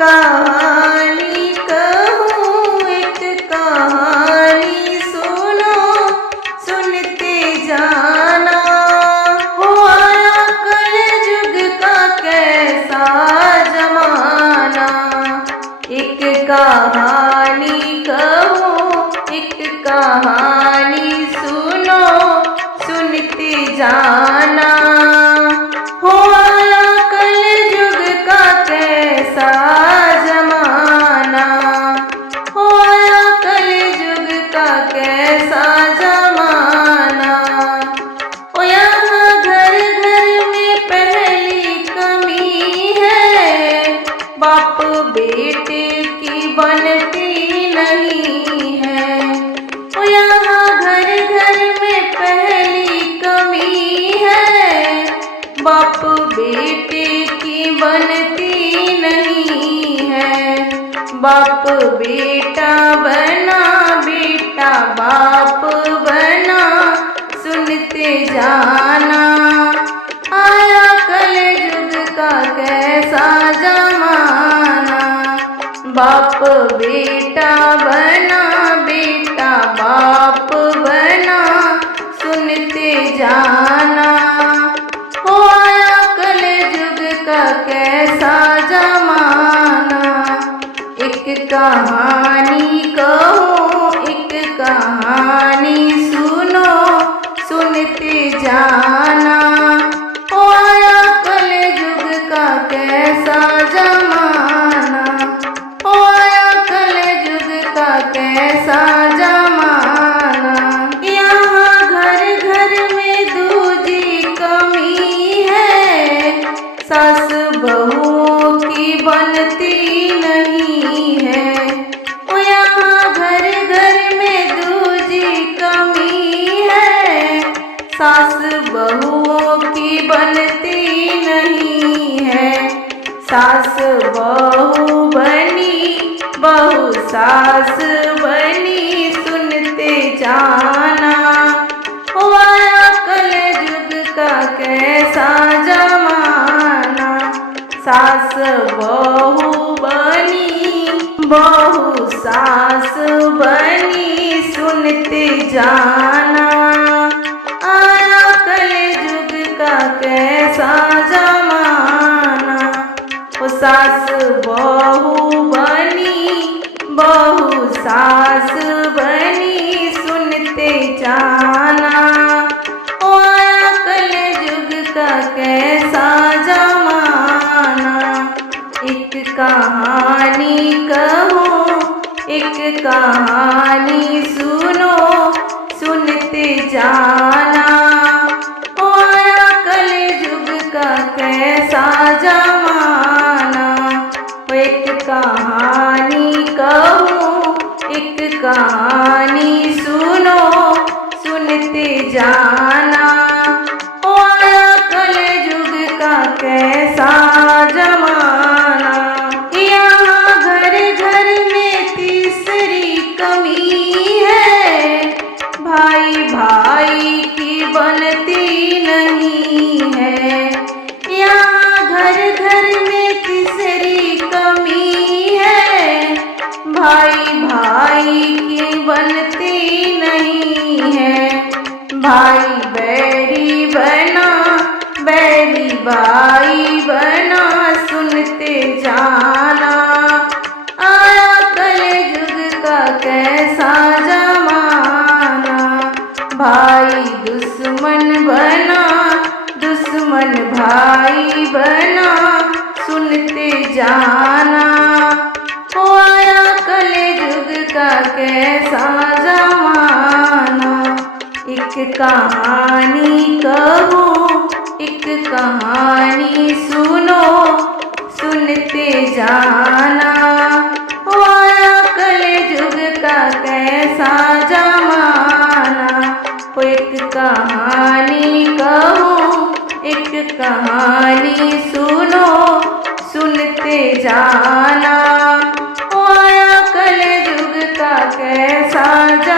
कहानी कहूँ, एक कहानी सुनो, सुनते जाना। हो आया कलयुग का कैसा जमाना। एक कहानी कहूँ, एक कहानी सुनो, सुनते जाना। हो आया कलयुग का कैसा जमाना। हो आया कलयुग का कैसा जमाना। ओ यहाँ घर घर में पहली कमी है, बाप बेटे की बनती नहीं है। ओ यहाँ घर घर में पहली कमी है, बाप बेटे की बनती नहीं है। बाप बेटा बना, बेटा बाप बना, सुनते जाना। आया कलयुग का कैसा जमाना। बाप बेटा बना, बेटा बाप बना, सुनते जाना। हो आया कलयुग का कैसा जमाना। एक कहानी कहूँ, एक कहानी सुनो, सुनते जाना। हो आया कलयुग का कैसा जमाना। हो आया कलयुग का कैसा जमाना। यहाँ घर घर में दूजी कमी है, सास बहुओं की बनती नहीं है। ओ यहाँ घर घर में दूजी कमी है, सास बहुओं की बनती नहीं है। सास बहू बनी, बहू सास बनी, सुनते जाना। हो आया कलयुग का कैसा जमाना। सास बहू बनी, बहू सास बनी, सुनते जाना। आया कलयुग का कैसा जमाना। ओ सास बहू बनी, बहू सास बनी, सुनते जाना। ओ आया कलयुग का कैसा जमाना। एक कहानी कहूँ, एक कहानी सुनो, सुनते जाना। ओ आया कलयुग का कैसा जमाना। एक कहानी कहूँ, एक कहानी सुनो, सुनते जाना। ओ आया कलयुग का कैसा जमाना। यहाँ घर घर में तीसरी कमी है, भाई भाई की बनती नहीं है। यहाँ घर घर में तीसरी कमी है, भाई भाई की बनती नहीं है। भाई बैरी बना, बैरी भाई बना, सुनते जाना। आया कलयुग का कैसा जमाना। भाई दुश्मन बना, दुश्मन भाई बना, सुनते जाना। हो आया कलयुग का कैसा जमाना। एक कहानी कहूँ, एक कहानी सुनो, सुनते जाना। हो आया कलयुग का कैसा जमाना। हो एक कहानी कहूँ, एक कहानी सुनो, सुनते जाना। हो आया कलयुग का कैसा जमाना।